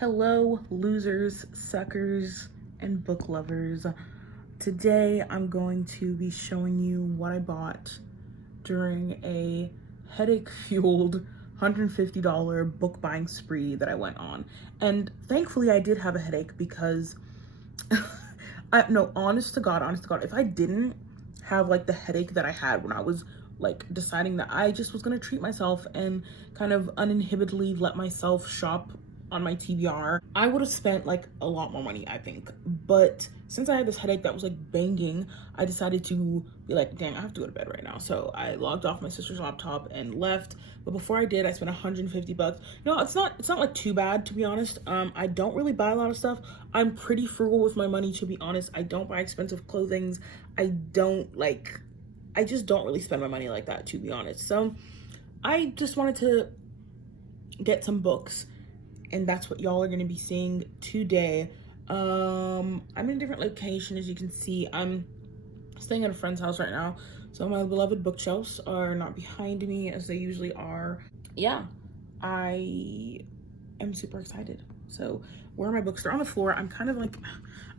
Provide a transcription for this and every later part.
Hello, losers, suckers, and book lovers. Today I'm going to be showing you what I bought during a headache-fueled $150 book buying spree that I went on. And thankfully I did have a headache because honest to God, if I didn't have like the headache that I had when I was like deciding that I just was gonna treat myself and kind of uninhibitedly let myself shop on my TBR, I would have spent like a lot more money, I think. But since I had this headache that was like banging, I decided to be like, dang, I have to go to bed right now. So I logged off my sister's laptop and left. But before I did, I spent 150 bucks. No, it's not like too bad, to be honest. I don't really buy a lot of stuff. I'm pretty frugal with my money, to be honest. I don't buy expensive clothings. I just don't really spend my money like that, to be honest. So I just wanted to get some books, and that's what y'all are going to be seeing today. I'm in a different location. As you can see, I'm staying at a friend's house right now, so my beloved bookshelves are not behind me as they usually are. Yeah, I am super excited. So where are my books? They're on the floor. I'm kind of like,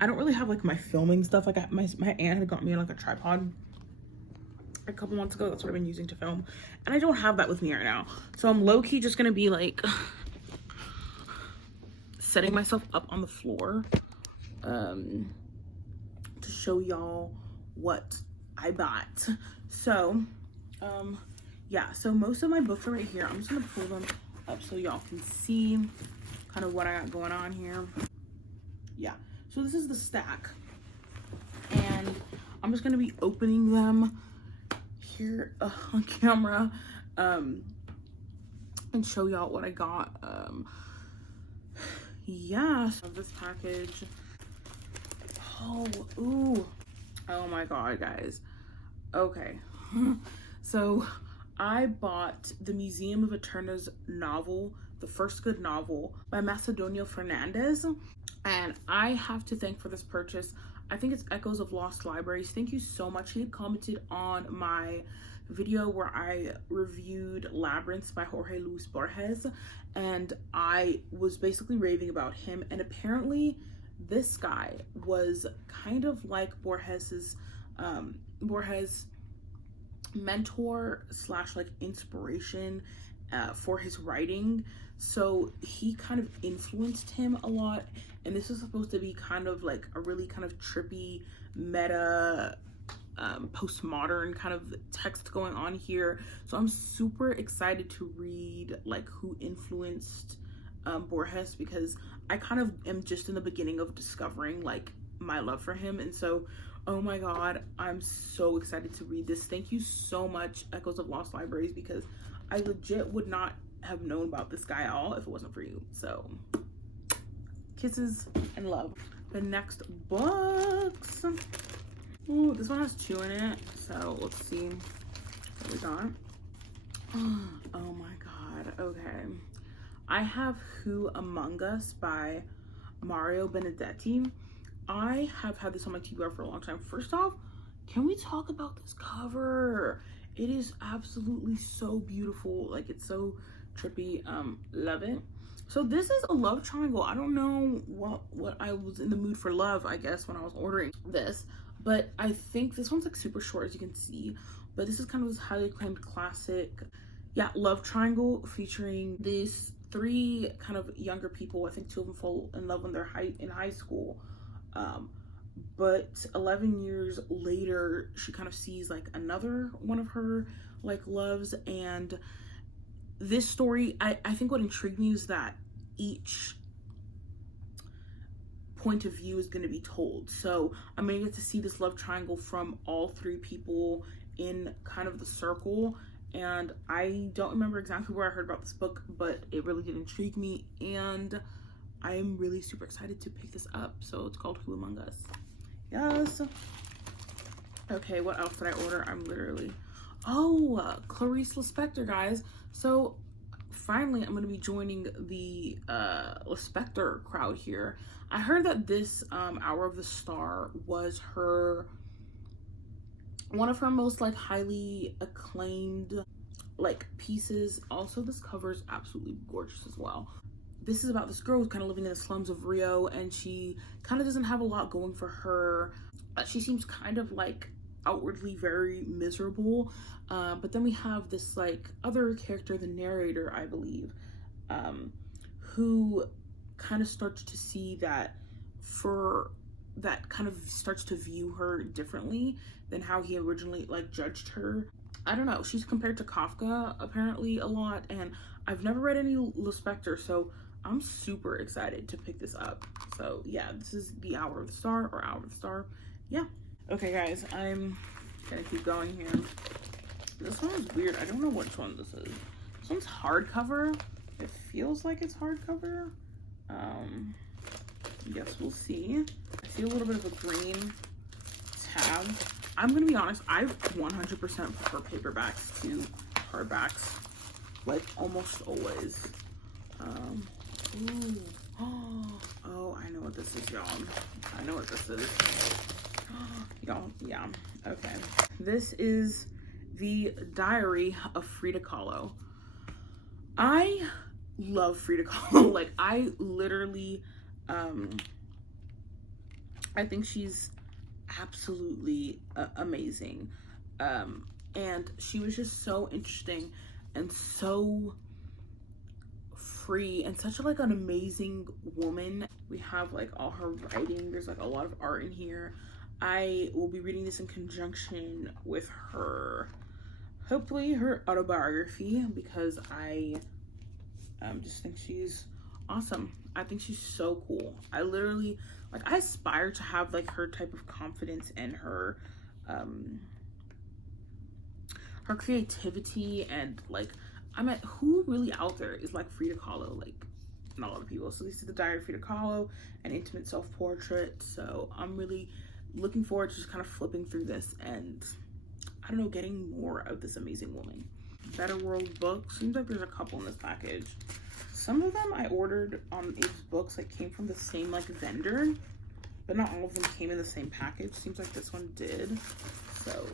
I don't really have like my filming stuff. Like my aunt had got me like a tripod a couple months ago. That's what I've been using to film, and I don't have that with me right now. So I'm low-key just gonna be like setting myself up on the floor to show y'all what I bought. So yeah, so most of my books are right here. I'm just gonna pull them up so y'all can see kind of what I got going on here. Yeah, so this is the stack, and I'm just gonna be opening them here on camera and show y'all what I got. Yeah, so this package. Oh my god, guys. Okay. So I bought the Museum of Eterna's novel, The First Good Novel by Macedonio Fernandez, and I have to thank for this purchase. I think it's Echoes of Lost Libraries. Thank you so much. He had commented on my video where I reviewed Labyrinth by Jorge Luis Borges, and I was basically raving about him. And apparently this guy was kind of like Borges mentor slash like inspiration for his writing. So he kind of influenced him a lot, and this is supposed to be kind of like a really kind of trippy meta postmodern kind of text going on here. So I'm super excited to read like who influenced Borges, because I kind of am just in the beginning of discovering like my love for him. And so, oh my god, I'm so excited to read this. Thank you so much, Echoes of Lost Libraries, because I legit would not have known about this guy at all if it wasn't for you. So kisses and love. The next books. Ooh, this one has 2 in it, so let's see what we got. Oh my god, okay. I have Who Among Us by Mario Benedetti. I have had this on my TBR for a long time. First off, can we talk about this cover? It is absolutely so beautiful. Like, it's so trippy. Love it. So this is a love triangle. I don't know what I was in the mood for love, I guess, when I was ordering this, but I think this one's like super short, as you can see. But this is kind of this highly acclaimed classic, yeah, love triangle featuring these 3 kind of younger people. I think 2 of them fall in love when they're in high school. But 11 years later, she kind of sees like another one of her like loves. And this story, I think what intrigued me is that each point of view is going to be told. So I'm going to get to see this love triangle from all 3 people in kind of the circle. And I don't remember exactly where I heard about this book, but it really did intrigue me, and I'm really super excited to pick this up. So it's called Who Among Us. Yes. Okay, what else did I order? I'm literally, Clarice Lispector, guys. So finally I'm going to be joining the Lispector crowd here. I heard that this Hour of the Star was one of her most like highly acclaimed like pieces. Also, this cover is absolutely gorgeous as well. this is about this girl who's kind of living in the slums of Rio, and she kind of doesn't have a lot going for her. She seems kind of like outwardly very miserable, but then we have this like other character, the narrator, I believe, who kind of starts to see that kind of starts to view her differently than how he originally like judged her. I don't know, she's compared to Kafka apparently a lot, and I've never read any Lispector, so I'm super excited to pick this up. So yeah, this is The Hour of the Star, or Hour of the Star. Yeah. Okay guys, I'm gonna keep going here. This one is weird. I don't know which one this is. This one's hardcover. It feels like it's hardcover. Guess we'll see. I see a little bit of a green tab. I'm gonna be honest, I 100% prefer paperbacks to hardbacks, like almost always. Ooh. Oh, I know what this is, y'all. I know what this is. Y'all, yeah, okay. This is The Diary of Frida Kahlo. I love Frida Kahlo. Like, I literally, I think she's absolutely amazing. And she was just so interesting and so free and such like an amazing woman. We have like all her writing. There's like a lot of art in here. I will be reading this in conjunction with her, hopefully her autobiography, because I just think she's awesome. I think she's so cool. I literally, like, I aspire to have like her type of confidence and her creativity, and like, who really out there is like Frida Kahlo? Like, not a lot of people. So this is The Diary of Frida Kahlo, an intimate self-portrait. So I'm really looking forward to just kind of flipping through this and, I don't know, getting more of this amazing woman. Better World Books. Seems like there's a couple in this package. Some of them I ordered on Abe's Books like came from the same like vendor, but not all of them came in the same package. Seems like this one did. So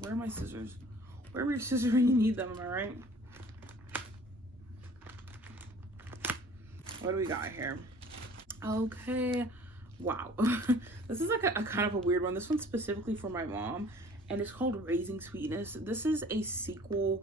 where are my scissors? Where are your scissors when you need them? Am I right? What do we got here? Okay. Wow. This is like a kind of a weird one. This one's specifically for my mom, and it's called Raising Sweetness. This is a sequel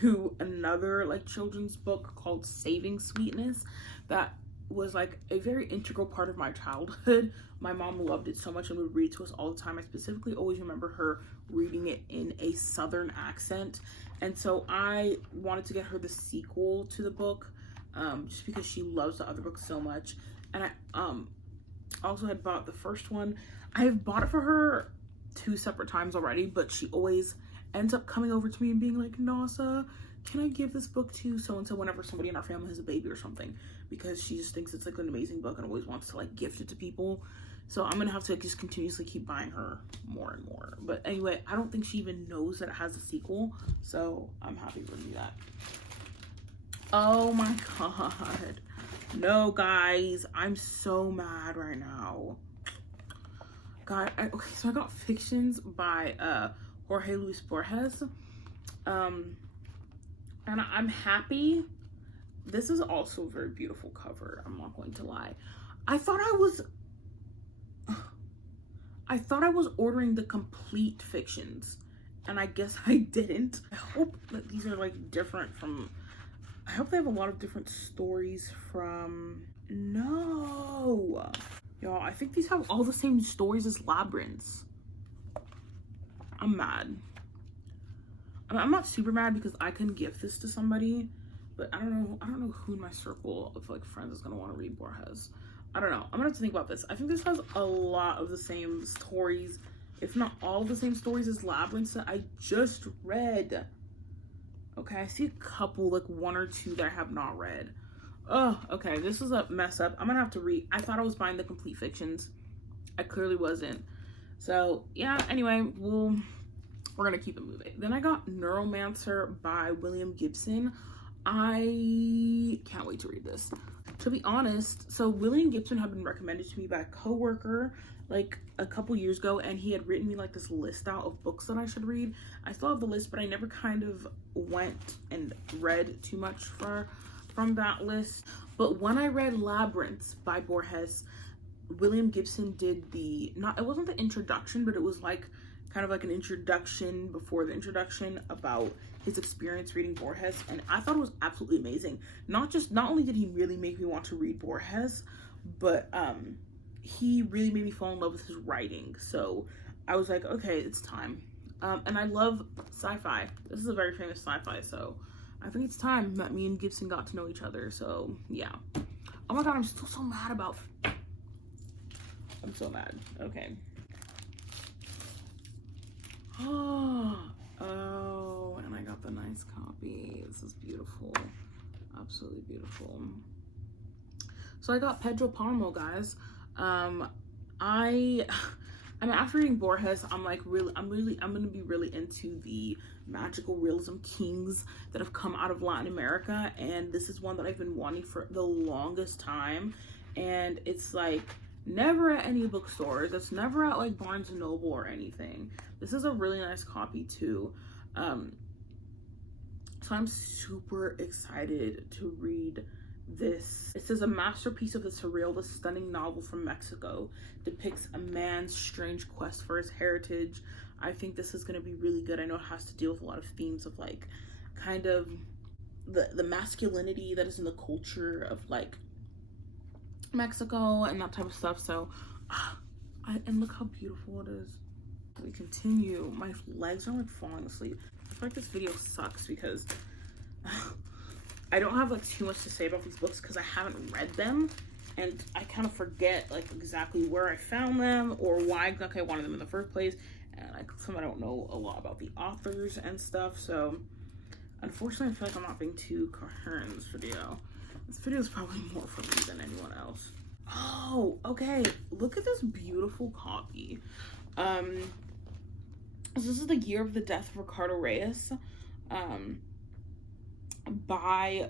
to another like children's book called Saving Sweetness that was like a very integral part of my childhood. My mom loved it so much and would read it to us all the time. I specifically always remember her reading it in a southern accent, and so I wanted to get her the sequel to the book, just because she loves the other book so much. And I also had bought the first one. I have bought it for her 2 separate times already, but she always ends up coming over to me and being like, Nasa, can I give this book to so-and-so whenever somebody in our family has a baby or something, because she just thinks it's like an amazing book and always wants to like gift it to people. So I'm gonna have to just continuously keep buying her more and more. But anyway, I don't think she even knows that it has a sequel, so I'm happy to do that. Oh my god. No, guys, I'm so mad right now. God, okay, so I got Fictions by Jorge Luis Borges. And I'm happy. This is also a very beautiful cover, I'm not going to lie. I thought I was ordering the complete Fictions, and I guess I didn't. I hope that these are like different from, I hope they have a lot of different stories from, no. Y'all, I think these have all the same stories as Labyrinths. I'm mad. I'm not super mad because I can gift this to somebody, but I don't know who in my circle of like friends is gonna want to read Borges. I don't know. I'm gonna have to think about this. I think this has a lot of the same stories, if not all the same stories as Labyrinths that I just read. Okay, I see a couple, like 1 or 2 that I have not read. Oh, okay, this is a mess up. I'm gonna have to read. I thought I was buying the complete Fictions. I clearly wasn't. So yeah, anyway, we're gonna keep it moving. Then I got Neuromancer by William Gibson. I can't wait to read this. To be honest, so William Gibson had been recommended to me by a coworker like a couple years ago, and he had written me like this list out of books that I should read. I still have the list, but I never kind of went and read too much for from that list. But when I read Labyrinth by Borges, William Gibson did it wasn't the introduction, but it was like kind of like an introduction before the introduction about his experience reading Borges, and I thought it was absolutely amazing. Not only did he really make me want to read Borges, but he really made me fall in love with his writing. So I was like, okay, it's time. And I love sci-fi. This is a very famous sci-fi, so I think it's time that me and Gibson got to know each other. So yeah. Oh my god, I'm still so mad about. I'm so mad. Okay. Oh, and I got the nice copy. This is beautiful. Absolutely beautiful. So I got Pedro Páramo, guys. After reading Borges, I'm gonna be really into the magical realism kings that have come out of Latin America, and this is one that I've been wanting for the longest time, and it's like never at any bookstores. It's never at like Barnes and Noble or anything. This is a really nice copy too. So I'm super excited to read this. It says a masterpiece of the surreal, the stunning novel from Mexico depicts a man's strange quest for his heritage. I think this is going to be really good. I know it has to deal with a lot of themes of like kind of the masculinity that is in the culture of like Mexico and that type of stuff. So and look how beautiful it is. We continue. My legs are like falling asleep. I feel like this video sucks because I don't have like too much to say about these books because I haven't read them, and I kind of forget like exactly where I found them or why exactly I wanted them in the first place, and I don't know a lot about the authors and stuff. So unfortunately, I feel like I'm not being too coherent in this video. This video is probably more for me than anyone else. Oh, okay. Look at this beautiful copy. This is The Year of the Death of Ricardo Reyes, by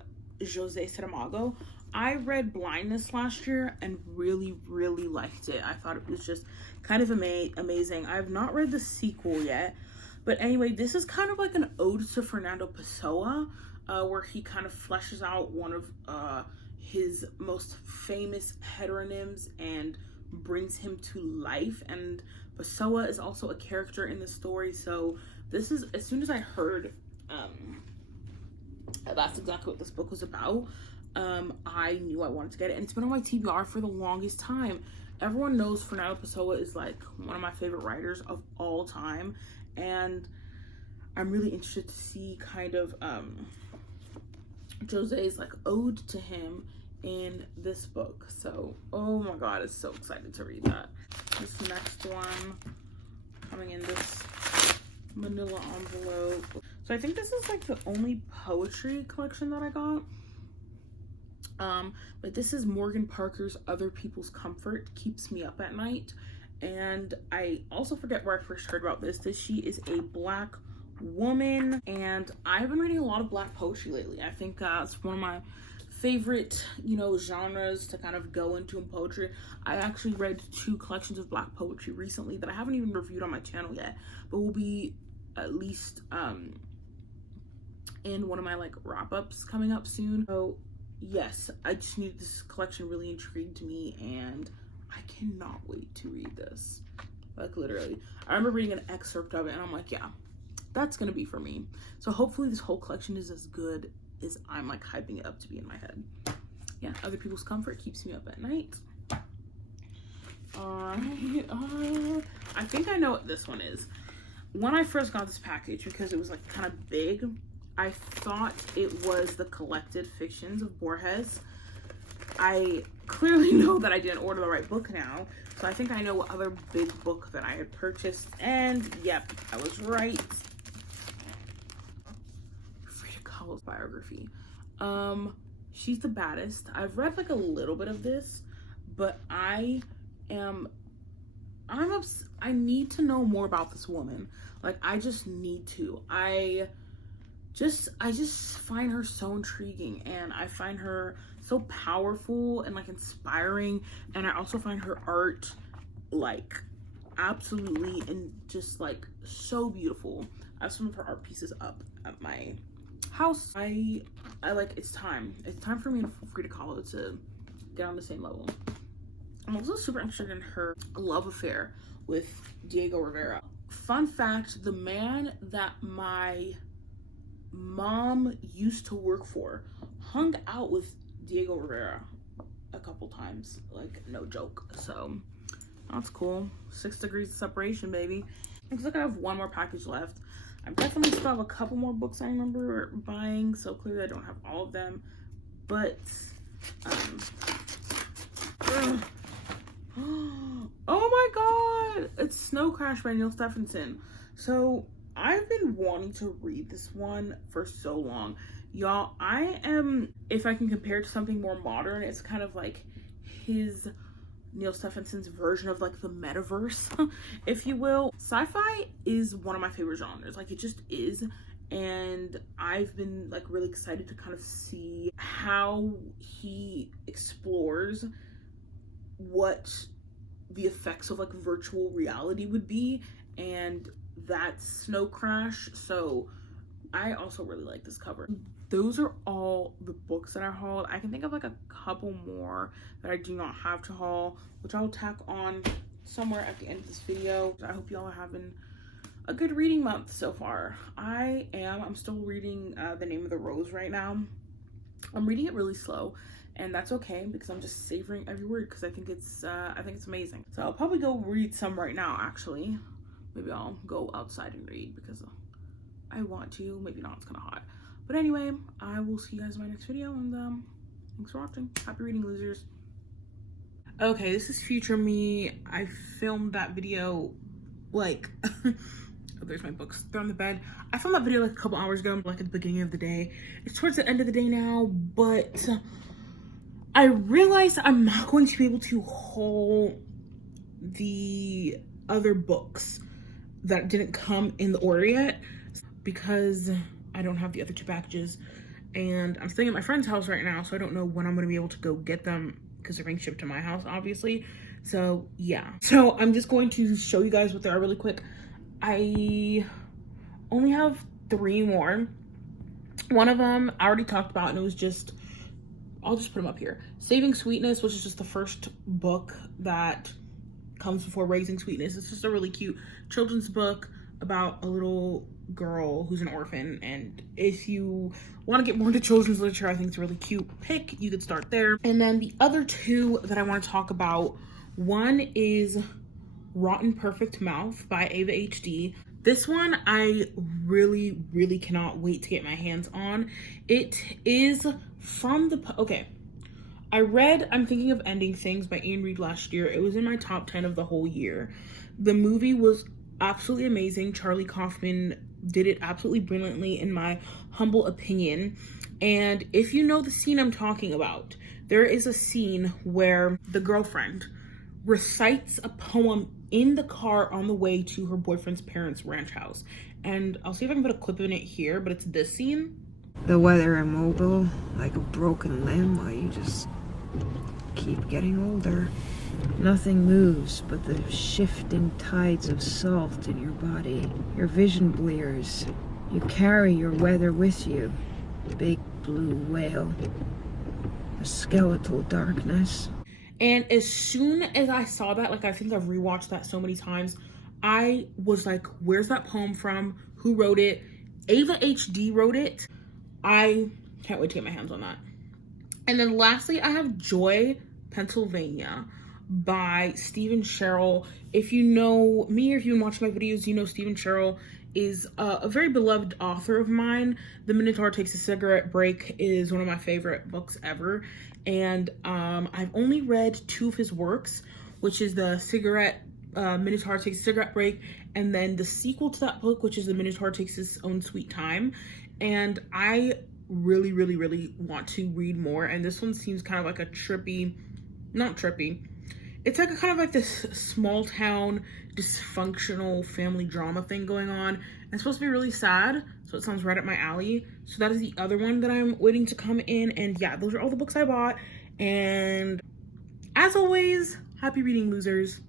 Jose Saramago. I read Blindness last year and really, really liked it. I thought it was just kind of amazing. I have not read the sequel yet, but anyway, this is kind of like an ode to Fernando Pessoa, where he kind of fleshes out one of his most famous heteronyms and brings him to life. And Pessoa is also a character in the story. So this is, as soon as I heard that's exactly what this book was about, I knew I wanted to get it, and it's been on my TBR for the longest time. Everyone knows Fernando Pessoa is like one of my favorite writers of all time, and I'm really interested to see kind of Jose's like ode to him in this book. So oh my god, it's so excited to read that. This next one coming in this manila envelope. So I think this is like the only poetry collection that I got. But this is Morgan Parker's Other People's Comfort Keeps Me Up at Night. And I also forget where I first heard about this. She is a Black woman, and I've been reading a lot of Black poetry lately. I think it's one of my favorite, genres to kind of go into in poetry. I actually read 2 collections of Black poetry recently that I haven't even reviewed on my channel yet, but will be at least in one of my like wrap-ups coming up soon. So yes, I just knew this collection really intrigued me, and I cannot wait to read this. Like literally, I remember reading an excerpt of it and I'm like, yeah, that's gonna be for me. So hopefully this whole collection is as good as I'm like hyping it up to be in my head. Yeah, Other People's Comfort Keeps Me Up at Night. I think I know what this one is. When I first got this package, because it was like kind of big, I thought it was the Collected Fictions of Borges. I clearly know that I didn't order the right book now, so I think I know what other big book that I had purchased, and yep, I was right. Frida Kahlo's biography. She's the baddest. I've read like a little bit of this, but I need to know more about this woman. Like, I just need to. I just find her so intriguing, and I find her so powerful and like inspiring, and I also find her art like absolutely and just like so beautiful. I have some of her art pieces up at my House. I like, it's time for me and Frida Kahlo to get on the same level. I'm also super interested in her love affair with Diego Rivera. Fun fact, the man that my mom used to work for hung out with Diego Rivera a couple times, like, no joke. So that's cool. 6 degrees of separation, baby. Looks like I have one more package left. I definitely still have a couple more books I remember buying, so clearly I don't have all of them, but oh my god, it's Snow Crash by Neil Stephenson. So I've been wanting to read this one for so long, y'all. If I can compare it to something more modern, it's kind of like Neil Stephenson's version of like the metaverse, if you will. Sci-fi is one of my favorite genres, like, it just is, and I've been like really excited to kind of see how he explores what the effects of like virtual reality would be, and that's Snow Crash. So I also really like this cover. Those are all the books that I hauled. I can think of like a couple more that I do not have to haul, which I'll tack on somewhere at the end of this video. I hope y'all are having a good reading month so far. I'm still reading The Name of the Rose right now. I'm reading it really slow, and that's okay because I'm just savoring every word because I think it's amazing. So I'll probably go read some right now, actually. Maybe I'll go outside and read because I want to. Maybe not, it's kind of hot. But anyway, I will see you guys in my next video, and thanks for watching. Happy reading, losers. Okay, this is future me. I filmed that video like oh, there's my books. They're on the bed. I filmed that video like a couple hours ago, like at the beginning of the day. It's towards the end of the day now, but I realized I'm not going to be able to haul the other books that didn't come in the order yet because I don't have the other 2 packages, and I'm staying at my friend's house right now, so I don't know when I'm going to be able to go get them because they're being shipped to my house, obviously. So yeah, so I'm just going to show you guys what they are really quick. I only have 3 more. One of them I already talked about, and it was just, I'll just put them up here. Saving Sweetness, which is just the first book that comes before Raising Sweetness. It's just a really cute children's book about a little girl who's an orphan, and if you want to get more into children's literature, I think it's a really cute pick. You could start there. And then the other 2 that I want to talk about, one is Rotten Perfect Mouth by Ava HD. This one I really cannot wait to get my hands on. It is from the okay, I read I'm Thinking of Ending Things by Ian Reid last year. It was in my top 10 of the whole year. The movie was absolutely amazing. Charlie Kaufman did it absolutely brilliantly, in my humble opinion. And if you know the scene I'm talking about, there is a scene where the girlfriend recites a poem in the car on the way to her boyfriend's parents' ranch house. And I'll see if I can put a clip in it here, but it's this scene. The weather immobile, like a broken limb, while you just keep getting older. Nothing moves but the shifting tides of salt in your body. Your vision blears. You carry your weather with you. Big blue whale. A skeletal darkness. And as soon as I saw that, like, I think I've rewatched that so many times, I was like, where's that poem from? Who wrote it? Ava HD wrote it. I can't wait to get my hands on that. And then lastly, I have Joy, Pennsylvania by Stephen Sherrill. If you know me or if you've been watching my videos, you know Stephen Sherrill is a very beloved author of mine. The Minotaur Takes a Cigarette Break is one of my favorite books ever. And I've only read 2 of his works, which is the Minotaur Takes a Cigarette Break, and then the sequel to that book, which is The Minotaur Takes His Own Sweet Time. And I really want to read more, and this one seems kind of like a not trippy, it's like a kind of like this small town dysfunctional family drama thing going on. It's supposed to be really sad, so it sounds right up my alley. So that is the other one that I'm waiting to come in. And yeah, those are all the books I bought, and as always, happy reading, losers.